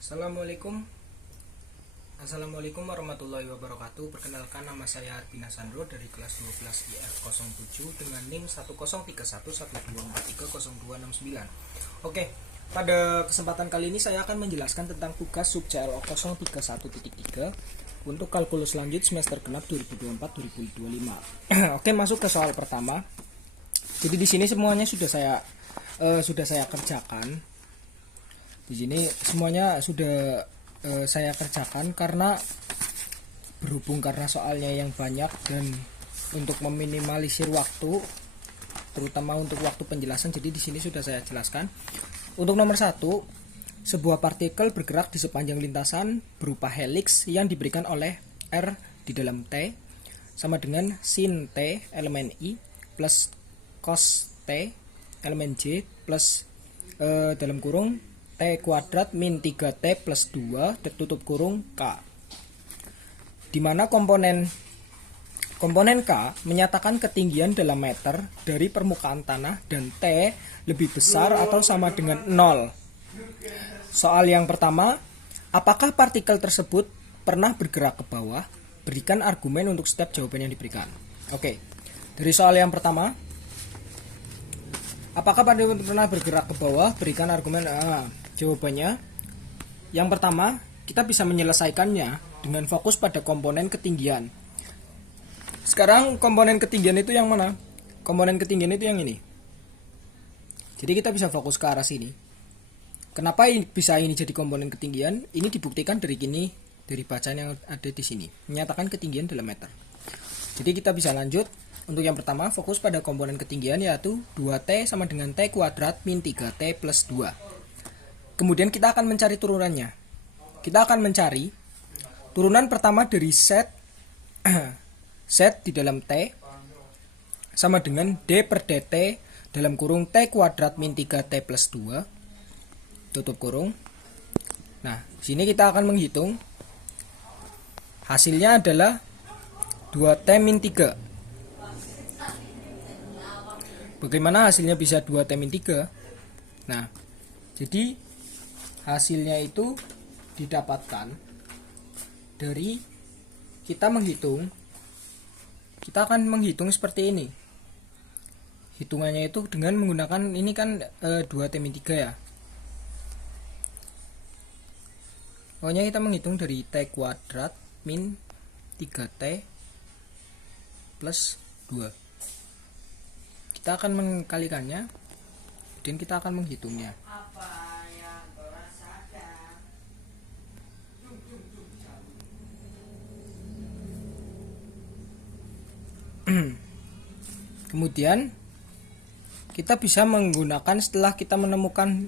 Assalamualaikum warahmatullahi wabarakatuh. Perkenalkan, nama saya Arbina Sandro dari kelas 12 IF07 dengan NIM 1031124300269. Oke, pada kesempatan kali ini saya akan menjelaskan tentang tugas sub CLO 031.3 untuk kalkulus lanjut semester genap 2024-2025. Oke, masuk ke soal pertama. Jadi di sini semuanya sudah saya kerjakan. Di sini semuanya sudah saya kerjakan karena soalnya yang banyak dan untuk meminimalisir waktu, terutama untuk waktu penjelasan. Jadi di sini sudah saya jelaskan. Untuk nomor 1, sebuah partikel bergerak di sepanjang lintasan berupa helix yang diberikan oleh R di dalam T sama dengan sin T elemen I plus cos T elemen J plus dalam kurung T kuadrat min 3T plus 2 tertutup kurung K, dimana komponen K menyatakan ketinggian dalam meter dari permukaan tanah dan T lebih besar atau sama dengan 0. Soal yang pertama, apakah partikel tersebut pernah bergerak ke bawah? Berikan argumen untuk setiap jawaban yang diberikan. Oke, dari soal yang pertama, apakah partikel pernah bergerak ke bawah? Berikan argumen. Jawabannya, yang pertama, kita bisa menyelesaikannya dengan fokus pada komponen ketinggian. Sekarang komponen ketinggian itu yang mana? Komponen ketinggian itu yang ini. Jadi kita bisa fokus ke arah sini. Kenapa bisa ini jadi komponen ketinggian? Ini dibuktikan dari bacaan yang ada di sini, menyatakan ketinggian dalam meter. Jadi kita bisa lanjut. Untuk yang pertama, fokus pada komponen ketinggian, yaitu 2T sama dengan T kuadrat min 3T plus 2. Kemudian kita akan mencari turunannya. Kita akan mencari turunan pertama dari set di dalam T sama dengan D per DT dalam kurung T kuadrat min 3T plus 2 tutup kurung. Nah, sini kita akan menghitung. Hasilnya adalah 2T min 3. Bagaimana hasilnya bisa 2T min 3? Nah, jadi hasilnya itu didapatkan dari kita akan menghitung seperti ini. Hitungannya itu dengan menggunakan ini kan 2T min 3 ya. Pokoknya kita menghitung dari T kuadrat min 3T plus 2. Kita akan mengkalikannya dan kita akan menghitungnya. Kemudian kita bisa menggunakan, setelah kita menemukan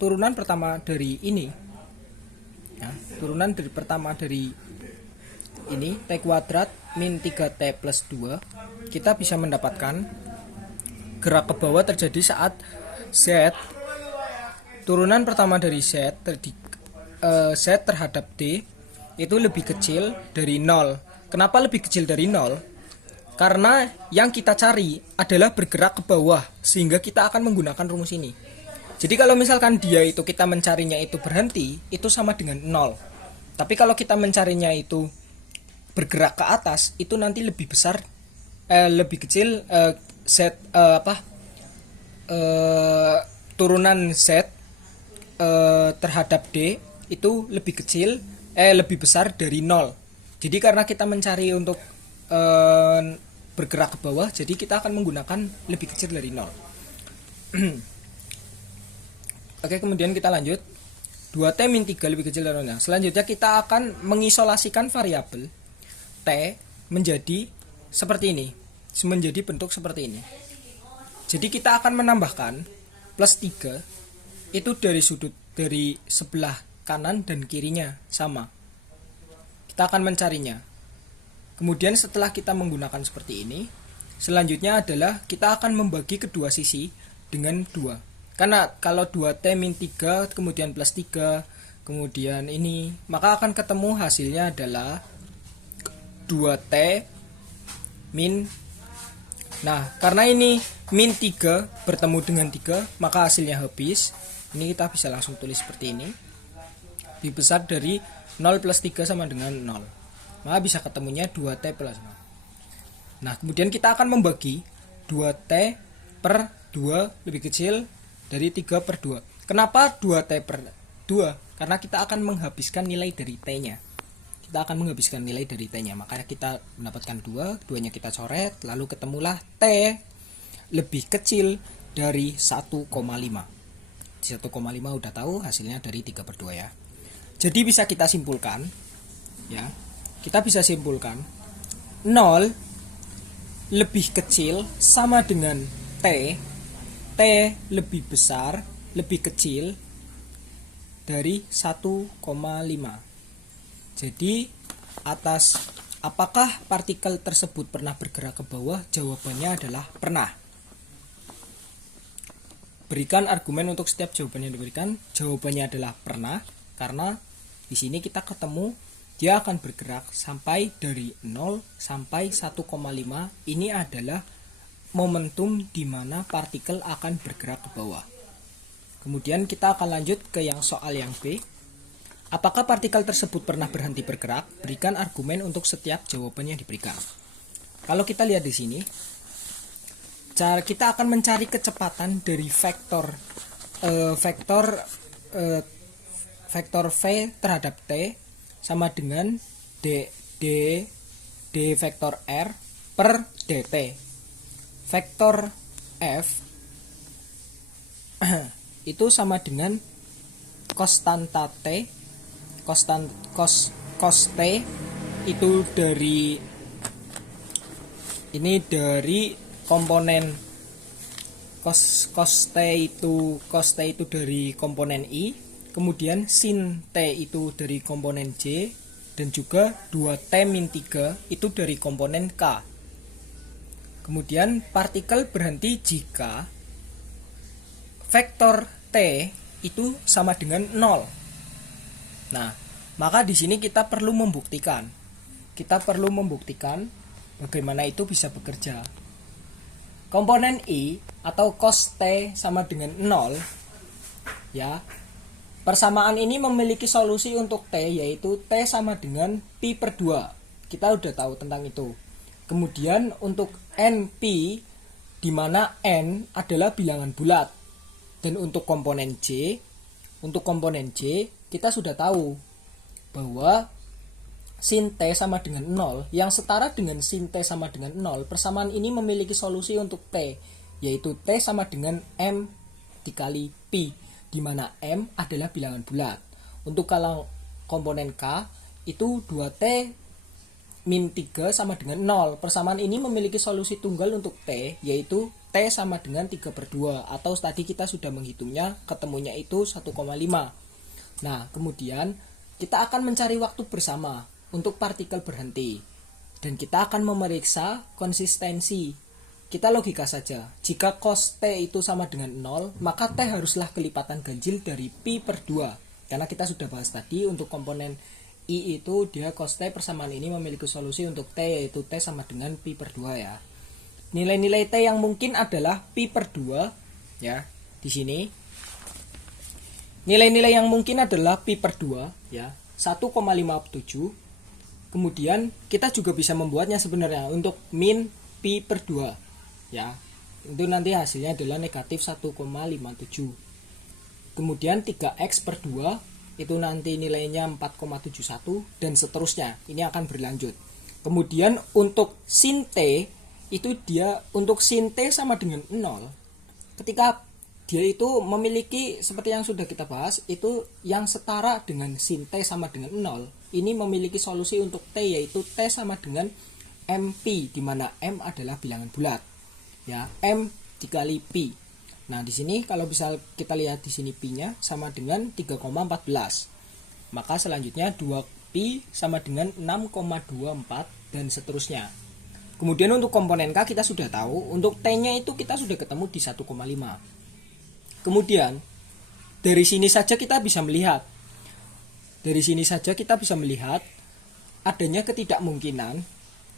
turunan pertama dari ini ya, turunan dari pertama dari ini T kuadrat min 3T plus 2, kita bisa mendapatkan gerak ke bawah terjadi saat Z, turunan pertama dari Z terhadap D itu lebih kecil dari 0. Kenapa lebih kecil dari 0? Karena yang kita cari adalah bergerak ke bawah, sehingga kita akan menggunakan rumus ini. Jadi kalau misalkan kita mencarinya itu berhenti, itu sama dengan 0. Tapi kalau kita mencarinya itu bergerak ke atas, itu nanti lebih besar, lebih kecil turunan Z terhadap D itu lebih kecil, lebih besar dari 0. Jadi karena kita mencari untuk bergerak ke bawah, jadi kita akan menggunakan lebih kecil dari 0. Oke, kemudian kita lanjut. 2T min 3 lebih kecil dari 0. Selanjutnya kita akan mengisolasikan variabel T menjadi seperti ini, menjadi bentuk seperti ini. Jadi kita akan menambahkan plus 3 itu dari sebelah kanan dan kirinya sama. Kita akan mencarinya. Kemudian setelah kita menggunakan seperti ini, selanjutnya adalah kita akan membagi kedua sisi dengan 2. Karena kalau 2T min 3 kemudian plus 3 kemudian ini, maka akan ketemu hasilnya adalah 2T min. Nah, karena ini min 3 bertemu dengan 3, maka hasilnya habis. Ini kita bisa langsung tulis seperti ini. lebih besar dari 0 plus 3 sama dengan 0. Maka bisa ketemunya 2T plus 0. Nah, kemudian kita akan membagi 2T per 2 lebih kecil dari 3 per 2. Kenapa 2T per 2? Karena kita akan menghabiskan nilai dari T-nya. Kita akan menghabiskan nilai dari T-nya. Makanya kita mendapatkan 2, 2-nya kita coret, lalu ketemulah T lebih kecil dari 1,5. Di 1,5 udah tahu hasilnya dari 3 per 2 ya. Jadi bisa kita simpulkan, ya. Kita bisa simpulkan 0 lebih kecil sama dengan T. T lebih besar, lebih kecil dari 1,5. Jadi atas apakah partikel tersebut pernah bergerak ke bawah? Jawabannya adalah pernah. Berikan argumen untuk setiap jawaban yang diberikan. Jawabannya adalah pernah, karena di sini kita ketemu dia akan bergerak sampai dari 0 sampai 1,5. Ini adalah momentum di mana partikel akan bergerak ke bawah. Kemudian kita akan lanjut ke yang soal yang B. Apakah partikel tersebut pernah berhenti bergerak? Berikan argumen untuk setiap jawaban yang diberikan. Kalau kita lihat di sini, kita akan mencari kecepatan dari vektor V terhadap T sama dengan d vektor R per dt. Vektor F itu sama dengan konstanta T, cos T itu dari komponen cos T itu dari komponen I. Kemudian sin T itu dari komponen J, dan juga 2T-3 itu dari komponen K. Kemudian partikel berhenti jika vektor T itu sama dengan 0. Nah, maka di sini kita perlu membuktikan. Bagaimana itu bisa bekerja. Komponen I atau cos T sama dengan 0, ya. Persamaan ini memiliki solusi untuk T, yaitu T sama dengan pi per 2. Kita udah tahu tentang itu. Kemudian untuk NP, di mana N adalah bilangan bulat. Dan untuk komponen J, kita sudah tahu bahwa sin T sama dengan 0, yang setara dengan sin T sama dengan 0. Persamaan ini memiliki solusi untuk T, yaitu T sama dengan M dikali pi, di mana M adalah bilangan bulat. Untuk kalau komponen K itu 2T min 3 sama dengan 0. Persamaan ini memiliki solusi tunggal untuk T, yaitu T sama dengan 3 per 2. Atau tadi kita sudah menghitungnya, ketemunya itu 1,5. Nah, kemudian kita akan mencari waktu bersama untuk partikel berhenti. Dan kita akan memeriksa konsistensi. Kita logika saja, jika cos T itu sama dengan 0, maka T haruslah kelipatan ganjil dari pi per 2. Karena kita sudah bahas tadi, untuk komponen I itu dia cos T persamaan ini memiliki solusi untuk T, yaitu T sama dengan pi per 2 ya. Nilai-nilai T yang mungkin adalah pi per 2 ya. Di sini nilai-nilai yang mungkin adalah pi per 2 ya, 1,57. Kemudian kita juga bisa membuatnya sebenarnya untuk min pi per 2 ya, itu nanti hasilnya adalah negatif 1,57. Kemudian 3x per 2 itu nanti nilainya 4,71 dan seterusnya. Ini akan berlanjut. Kemudian untuk sin T itu dia untuk sin T sama dengan 0. Ketika dia itu memiliki seperti yang sudah kita bahas, itu yang setara dengan sin T sama dengan 0. Ini memiliki solusi untuk T, yaitu T sama dengan MP, di mana M adalah bilangan bulat. Ya, M dikali pi. Nah, di sini kalau bisa kita lihat di sini pi-nya sama dengan 3,14. Maka selanjutnya 2pi sama dengan 6,24 dan seterusnya. Kemudian untuk komponen K kita sudah tahu, untuk T-nya itu kita sudah ketemu di 1,5. Kemudian dari sini saja kita bisa melihat adanya ketidakmungkinan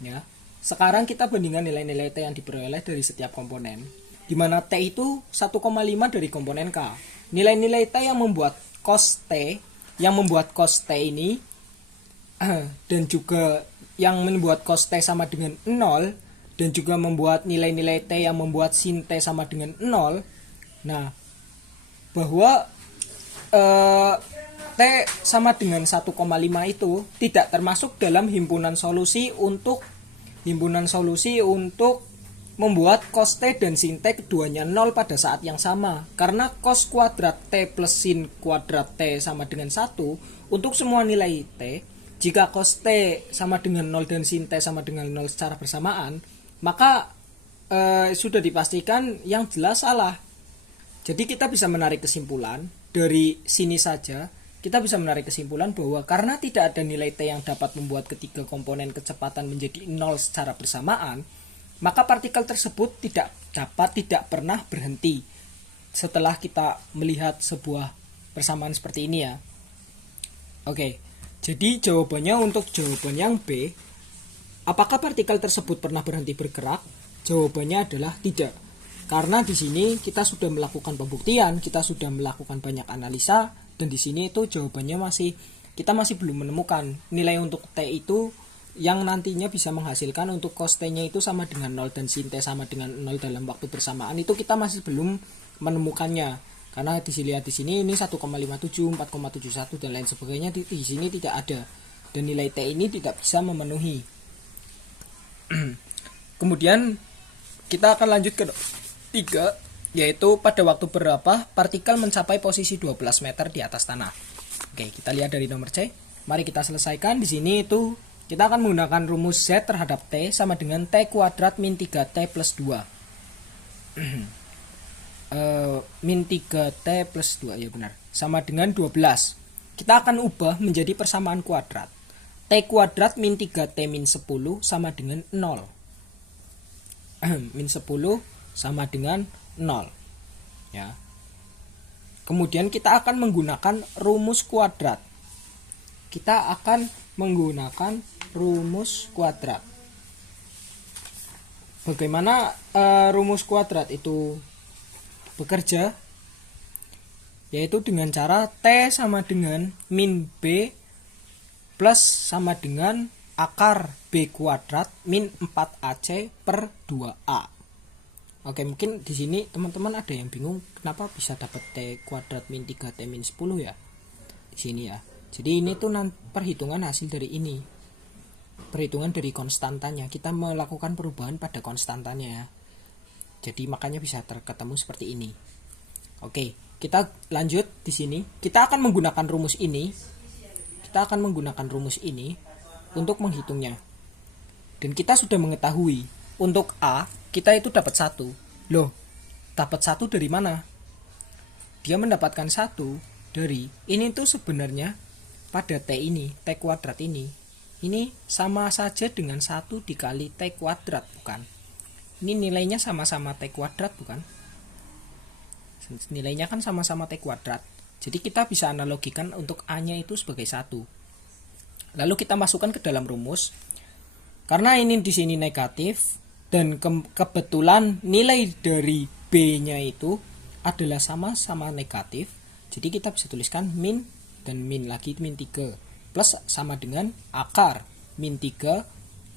ya. Sekarang kita bandingkan nilai-nilai T yang diperoleh dari setiap komponen, di mana T itu 1,5 dari komponen K. Nilai-nilai T yang membuat cos T yang membuat cos T ini dan juga yang membuat cos T sama dengan 0 dan juga membuat nilai-nilai T yang membuat sin T sama dengan 0. Nah, bahwa T sama dengan 1,5 itu tidak termasuk dalam himpunan solusi untuk membuat cos T dan sin T keduanya 0 pada saat yang sama. Karena cos kuadrat T plus sin kuadrat T sama dengan 1 untuk semua nilai T, jika cos T sama dengan 0 dan sin T sama dengan 0 secara bersamaan, maka sudah dipastikan yang jelas salah. Jadi kita bisa menarik kesimpulan dari sini saja. Kita bisa menarik kesimpulan bahwa karena tidak ada nilai T yang dapat membuat ketiga komponen kecepatan menjadi 0 secara bersamaan, maka partikel tersebut tidak pernah berhenti setelah kita melihat sebuah persamaan seperti ini ya. Oke, jadi jawabannya untuk jawaban yang B, apakah partikel tersebut pernah berhenti bergerak? Jawabannya adalah tidak. Karena di sini kita sudah melakukan pembuktian, kita sudah melakukan banyak analisa, dan di sini itu jawabannya kita masih belum menemukan nilai untuk T itu yang nantinya bisa menghasilkan untuk cos T-nya itu sama dengan 0 dan sin T sama dengan 0 dalam waktu bersamaan. Itu kita masih belum menemukannya. Karena dilihat di sini ini 1,57, 4,71 dan lain sebagainya di sini tidak ada. Dan nilai T ini tidak bisa memenuhi. Kemudian kita akan lanjut ke 3, yaitu pada waktu berapa partikel mencapai posisi 12 meter di atas tanah. Oke, kita lihat dari nomor C. Mari kita selesaikan. Di sini itu kita akan menggunakan rumus Z terhadap T sama dengan T kuadrat min 3T plus 2. Min 3T plus 2, ya benar. Sama dengan 12. Kita akan ubah menjadi persamaan kuadrat. T kuadrat min 3T min 10 sama dengan 0. Min 10 sama dengan 0 ya. Kemudian kita akan menggunakan rumus kuadrat. Bagaimana rumus kuadrat itu bekerja? Yaitu dengan cara T sama dengan min B plus sama dengan akar B kuadrat min 4AC per 2A. Oke, mungkin di sini teman-teman ada yang bingung kenapa bisa dapat T kuadrat min 3T min 10 ya. Di sini ya. Jadi ini tuh perhitungan hasil dari ini. Perhitungan dari konstantanya. Kita melakukan perubahan pada konstantanya ya. Jadi makanya bisa ketemu seperti ini. Oke, kita lanjut di sini. Kita akan menggunakan rumus ini. Untuk menghitungnya. Dan kita sudah mengetahui untuk A kita itu dapat 1. Loh, dapat 1 dari mana? Dia mendapatkan 1 dari ini tuh sebenarnya pada T ini, T kuadrat ini. Ini sama saja dengan 1 dikali T kuadrat, bukan? Ini nilainya sama-sama T kuadrat, bukan? Nilainya kan sama-sama T kuadrat. Jadi kita bisa analogikan untuk A-nya itu sebagai 1. Lalu kita masukkan ke dalam rumus. Karena ini di sini negatif, dan kebetulan nilai dari B-nya itu adalah sama-sama negatif. Jadi kita bisa tuliskan min dan min lagi min 3 plus sama dengan akar min 3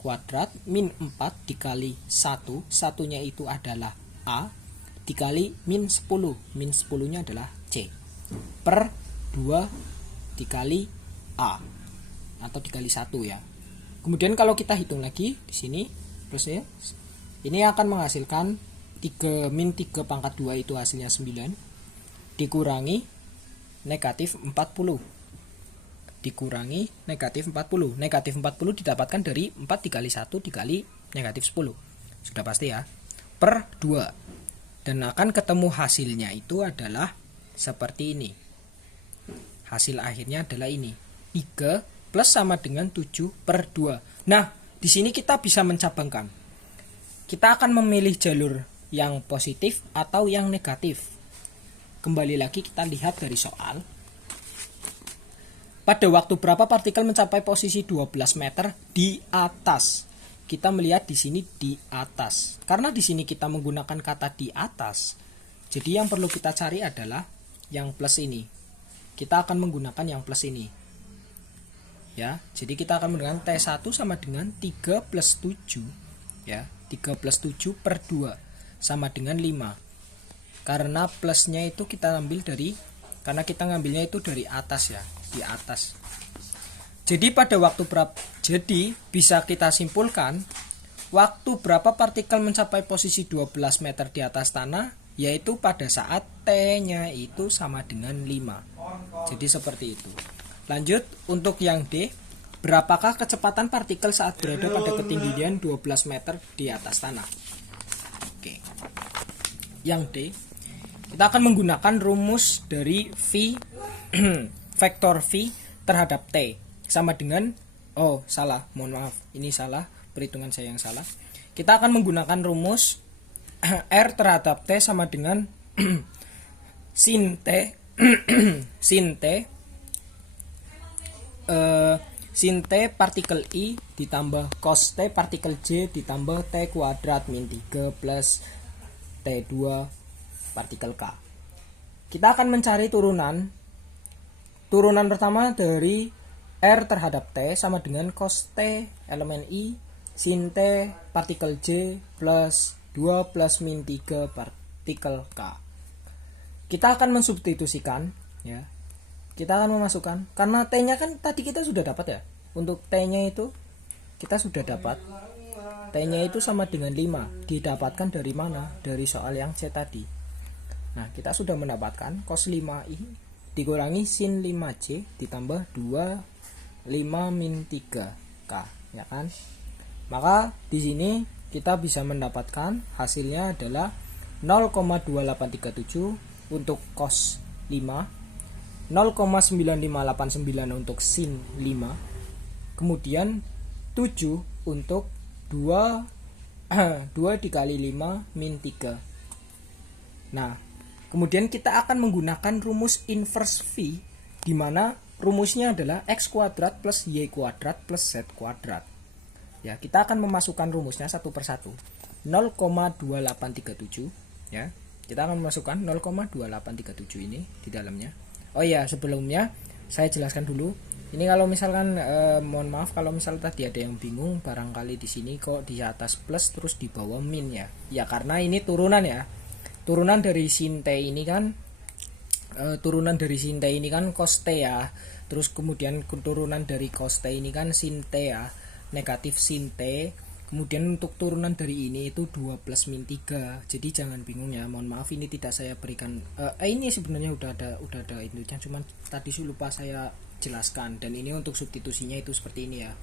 kuadrat min 4 dikali 1. Satunya itu adalah A dikali min 10. Min 10-nya adalah C per 2 dikali A atau dikali 1 ya. Kemudian kalau kita hitung lagi di sini plusnya ini akan menghasilkan 3 min 3 pangkat 2 itu hasilnya 9 dikurangi negatif 40. Dikurangi negatif 40. Negatif 40 didapatkan dari 4 dikali 1 dikali negatif 10. Sudah pasti ya. Per 2. Dan akan ketemu hasilnya itu adalah seperti ini. Hasil akhirnya adalah ini. 3 plus sama dengan 7 per 2. Nah, di sini kita bisa mencabangkan. Kita akan memilih jalur yang positif atau yang negatif. Kembali lagi kita lihat dari soal. Pada waktu berapa partikel mencapai posisi 12 meter di atas? Kita melihat di sini di atas. Karena di sini kita menggunakan kata di atas. Jadi yang perlu kita cari adalah yang plus ini. kita akan menggunakan yang plus ini. Ya, jadi kita akan menggunakan T1 sama dengan 3 plus 7. Ya, 3 plus 7 per 2 sama dengan 5. Karena plusnya itu kita ambil dari, karena kita ngambilnya itu dari atas ya, di atas. Jadi pada waktu berapa, jadi bisa kita simpulkan waktu berapa partikel mencapai posisi 12 meter di atas tanah, yaitu pada saat T-nya itu sama dengan 5. Jadi seperti itu. Lanjut untuk yang D, berapakah kecepatan partikel saat berada pada ketinggian 12 meter di atas tanah? Oke. Yang D, kita akan menggunakan rumus dari V vektor V terhadap T sama dengan, oh salah, mohon maaf, ini salah, perhitungan saya yang salah. Kita akan menggunakan rumus R terhadap T sama dengan sin T sin T partikel I ditambah cos T partikel J ditambah T kuadrat min 3 plus T2 partikel K. Kita akan mencari turunan pertama dari R terhadap T sama dengan cos T elemen I sin T partikel J plus 2 plus min 3 partikel K. Kita akan mensubstitusikan ya. Kita akan memasukkan, karena T-nya kan tadi kita sudah dapat ya. Untuk T-nya itu kita sudah dapat. T-nya itu sama dengan 5. Didapatkan dari mana? Dari soal yang C tadi. Nah, kita sudah mendapatkan cos 5I dikurangi sin 5J ditambah 2 5 min 3K, ya kan? Maka di sini kita bisa mendapatkan hasilnya adalah 0,2837 untuk cos 5, 0,9589 untuk sin 5, kemudian 7 untuk 2 dikali 5 min 3. Nah, kemudian kita akan menggunakan rumus inverse V, di mana rumusnya adalah x kuadrat plus y kuadrat plus z kuadrat. Ya, kita akan memasukkan rumusnya satu persatu. 0,2837 ya. Kita akan memasukkan 0,2837 ini di dalamnya. Oh iya, sebelumnya saya jelaskan dulu. Ini kalau misalkan mohon maaf kalau misal tadi ada yang bingung, barangkali di sini kok di atas plus terus di bawah min ya. Ya karena ini turunan ya. Turunan dari sin T ini kan cos T ya. Terus kemudian turunan dari cos T ini kan sin T ya. Negatif sin T. Kemudian untuk turunan dari ini itu 2 plus min 3. Jadi jangan bingung ya. Mohon maaf ini tidak saya berikan, ini sebenarnya udah ada intinya, cuman tadi lupa saya jelaskan. Dan ini untuk substitusinya itu seperti ini ya.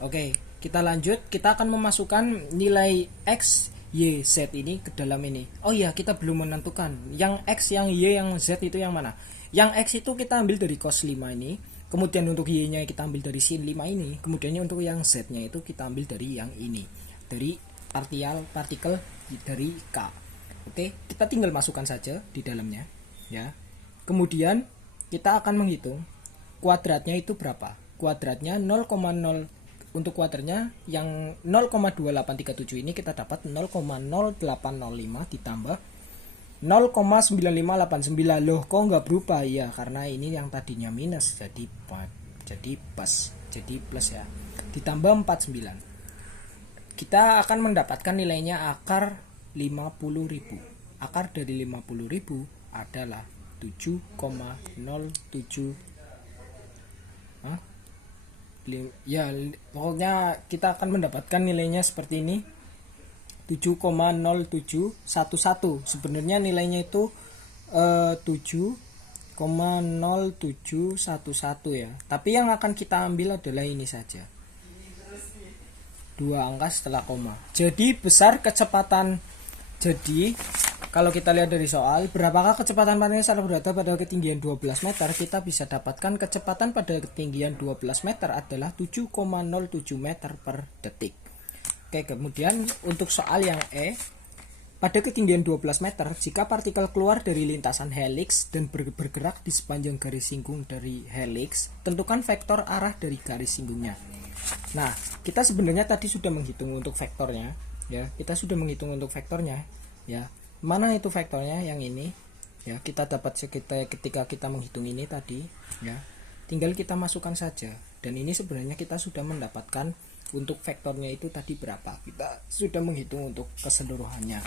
Oke, kita lanjut. Kita akan memasukkan nilai X, Y, Z ini ke dalam ini. Oh iya, kita belum menentukan yang X, yang Y, yang Z itu yang mana. Yang X itu kita ambil dari cos 5 ini. Kemudian untuk Y-nya kita ambil dari sin 5 ini. Kemudiannya untuk yang Z-nya itu kita ambil dari yang ini. Dari partikel dari K. Oke, kita tinggal masukkan saja di dalamnya ya. Kemudian kita akan menghitung kuadratnya itu berapa. Kuadratnya 0,0, untuk kuadratnya yang 0,2837 ini kita dapat 0,0805 ditambah 0,9589. Loh, kok nggak berubah ya? Karena ini yang tadinya minus jadi plus ya. Ditambah 49. Kita akan mendapatkan nilainya akar 50.000. Akar dari 50.000 adalah 7,07. Ya, pokoknya kita akan mendapatkan nilainya seperti ini. 7,0711. Sebenarnya nilainya itu 7,0711 ya. Tapi yang akan kita ambil adalah ini saja. 2 angka setelah koma. Jadi besar kecepatan. Jadi kalau kita lihat dari soal, berapakah kecepatan partikel saat berada pada ketinggian 12 meter? Kita bisa dapatkan kecepatan pada ketinggian 12 meter adalah 7,07 meter per detik. Oke, kemudian untuk soal yang E, pada ketinggian 12 meter, jika partikel keluar dari lintasan helix dan bergerak di sepanjang garis singgung dari helix, tentukan vektor arah dari garis singgungnya. Nah, kita sebenarnya tadi sudah menghitung untuk vektornya, ya. Kita sudah menghitung untuk vektornya, ya. Mana itu vektornya? Yang ini. Ya, kita dapat sekitar ketika kita menghitung ini tadi, ya. Tinggal kita masukkan saja. Dan ini sebenarnya kita sudah mendapatkan untuk vektornya itu tadi berapa. Kita sudah menghitung untuk keseluruhannya.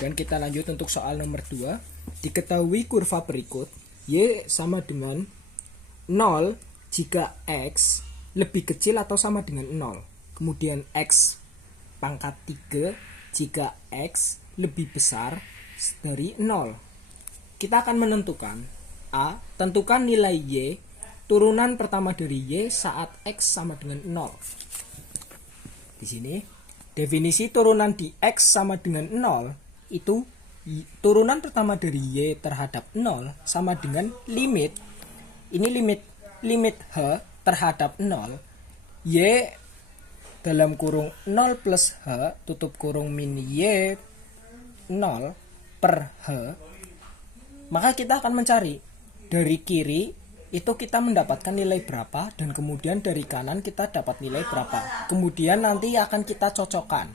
Dan kita lanjut untuk soal nomor 2. Diketahui kurva berikut Y sama dengan 0 jika X lebih kecil atau sama dengan 0. Kemudian X pangkat 3 jika X lebih besar dari 0. Kita akan menentukan A. Tentukan nilai Y turunan pertama dari Y saat X sama dengan 0. Di sini definisi turunan di X sama dengan 0 itu turunan pertama dari Y terhadap 0 sama dengan limit. Ini limit H terhadap 0 Y dalam kurung 0 plus H tutup kurung min Y 0 per H. Maka kita akan mencari dari kiri itu kita mendapatkan nilai berapa, dan kemudian dari kanan kita dapat nilai berapa. Kemudian nanti akan kita cocokkan.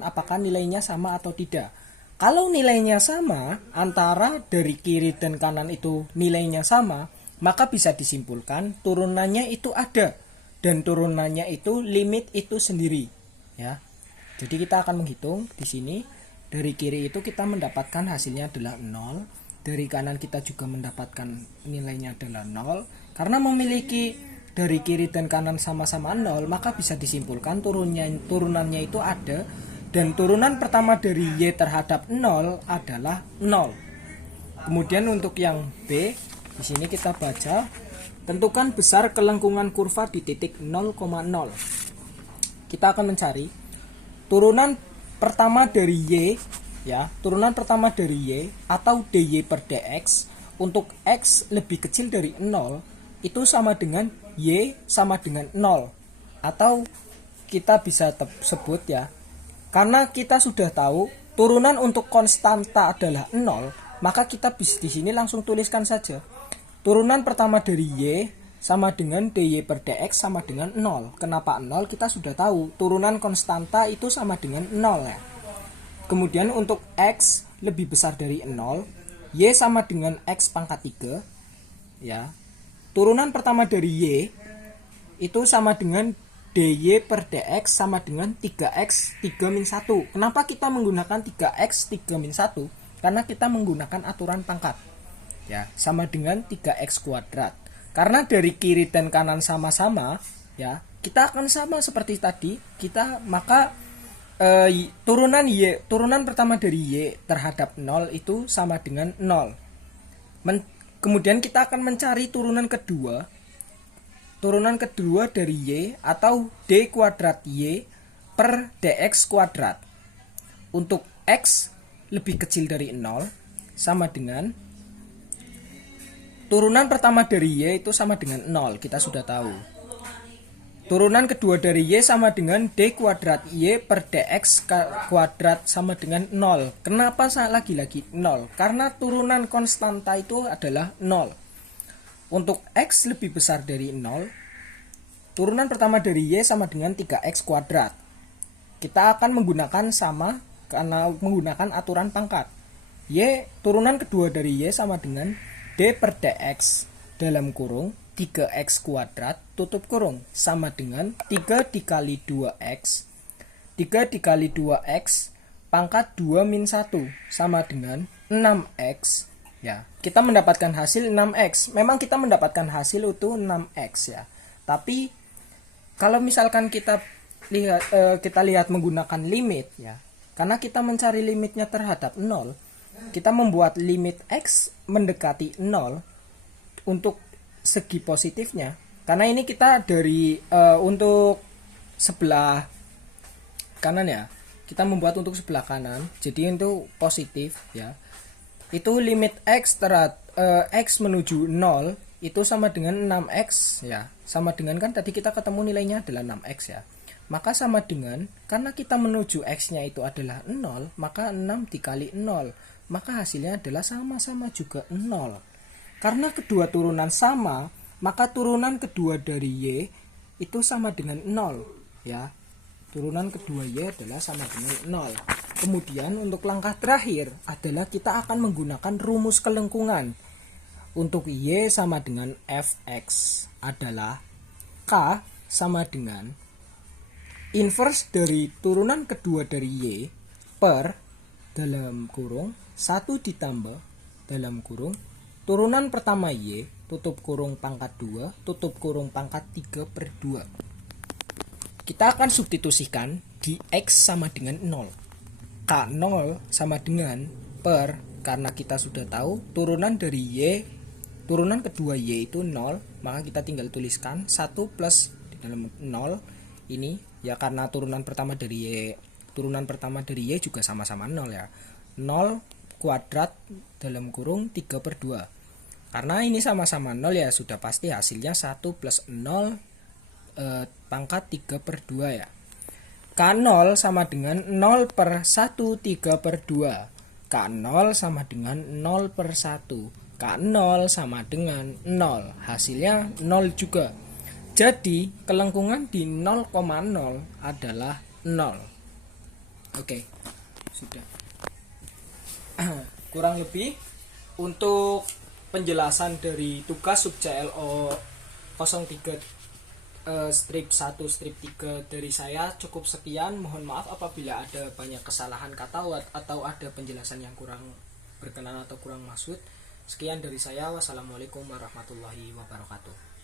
Apakah nilainya sama atau tidak. Kalau nilainya sama, antara dari kiri dan kanan itu nilainya sama, maka bisa disimpulkan turunannya itu ada, dan turunannya itu limit itu sendiri, ya. Jadi kita akan menghitung di sini. Dari kiri itu kita mendapatkan hasilnya adalah 0. Dari kanan kita juga mendapatkan nilainya adalah 0. Karena memiliki dari kiri dan kanan sama-sama 0, maka bisa disimpulkan turunannya itu ada. Dan turunan pertama dari Y terhadap 0 adalah 0. Kemudian untuk yang B, di sini kita baca, tentukan besar kelengkungan kurva di titik 0,0. Kita akan mencari turunan pertama dari Y, ya, turunan pertama dari Y atau dy per dx untuk X lebih kecil dari 0 itu sama dengan Y sama dengan 0, atau kita bisa sebut, ya, karena kita sudah tahu turunan untuk konstanta adalah 0, maka kita bisa di sini langsung tuliskan saja turunan pertama dari Y sama dengan dy per dx sama dengan 0. Kenapa 0? Kita sudah tahu turunan konstanta itu sama dengan 0, ya. Kemudian untuk X lebih besar dari 0, Y sama dengan X pangkat 3, ya. Turunan pertama dari Y itu sama dengan dy per dx sama dengan 3x 3 min 1. Kenapa kita menggunakan 3x 3 min 1? Karena kita menggunakan aturan pangkat, ya, sama dengan 3x kuadrat. Karena dari kiri dan kanan sama-sama, ya, kita akan sama seperti tadi. Maka turunan pertama dari Y terhadap 0 itu sama dengan 0. Kemudian kita akan mencari turunan kedua. Turunan kedua dari Y atau d kuadrat Y per dx kuadrat. Untuk X lebih kecil dari 0 sama dengan turunan pertama dari Y itu sama dengan 0, kita sudah tahu. Turunan kedua dari Y sama dengan d kuadrat Y per dx kuadrat sama dengan 0. Kenapa lagi-lagi 0? Karena turunan konstanta itu adalah 0. Untuk X lebih besar dari 0, turunan pertama dari Y sama dengan 3x kuadrat. Kita akan menggunakan sama karena menggunakan aturan pangkat. Turunan kedua dari Y sama dengan d per dx dalam kurung 3x kuadrat tutup kurung sama dengan 3 dikali 2x 3 dikali 2x pangkat 2 min 1 sama dengan 6x, ya. Kita mendapatkan hasil 6x. Memang kita mendapatkan hasil itu 6x, ya. Tapi kalau misalkan kita lihat menggunakan limit, ya. Karena kita mencari limitnya terhadap 0, kita membuat limit x mendekati 0 untuk segi positifnya. Karena ini kita dari untuk sebelah kanan, ya. Kita membuat untuk sebelah kanan. Jadi itu positif, ya. Itu limit x x menuju 0 itu sama dengan 6x, ya. Sama dengan, kan tadi kita ketemu nilainya adalah 6x, ya. Maka sama dengan, karena kita menuju x-nya itu adalah 0, maka 6 dikali 0, maka hasilnya adalah sama-sama juga 0. Karena kedua turunan sama, maka turunan kedua dari Y itu sama dengan 0, ya. Turunan kedua Y adalah sama dengan 0. Kemudian untuk langkah terakhir adalah kita akan menggunakan rumus kelengkungan. Untuk Y sama dengan Fx adalah K sama dengan inverse dari turunan kedua dari Y per dalam kurung 1 ditambah dalam kurung turunan pertama Y tutup kurung pangkat 2 tutup kurung pangkat 3 per 2. Kita akan substitusikan di X sama dengan 0. K0 sama dengan per, karena kita sudah tahu turunan dari Y, turunan kedua Y itu 0, maka kita tinggal tuliskan 1 plus di dalam 0 ini ya, karena turunan pertama dari Y juga sama-sama 0 ya. 0 kuadrat dalam kurung 3 per 2. Karena ini sama-sama 0 ya, sudah pasti hasilnya 1 plus 0 pangkat 3 per 2 ya. K0 sama dengan 0 per 1 3 per 2. K0 sama dengan 0 per 1. K0 sama dengan 0. Hasilnya 0 juga. Jadi kelengkungan di 0,0 adalah 0. Oke, sudah. Kurang lebih untuk penjelasan dari tugas sub CLO 03 strip 1 strip 3 dari saya cukup sekian. Mohon maaf apabila ada banyak kesalahan kata atau ada penjelasan yang kurang berkenan atau kurang maksud. Sekian dari saya. Wassalamualaikum warahmatullahi wabarakatuh.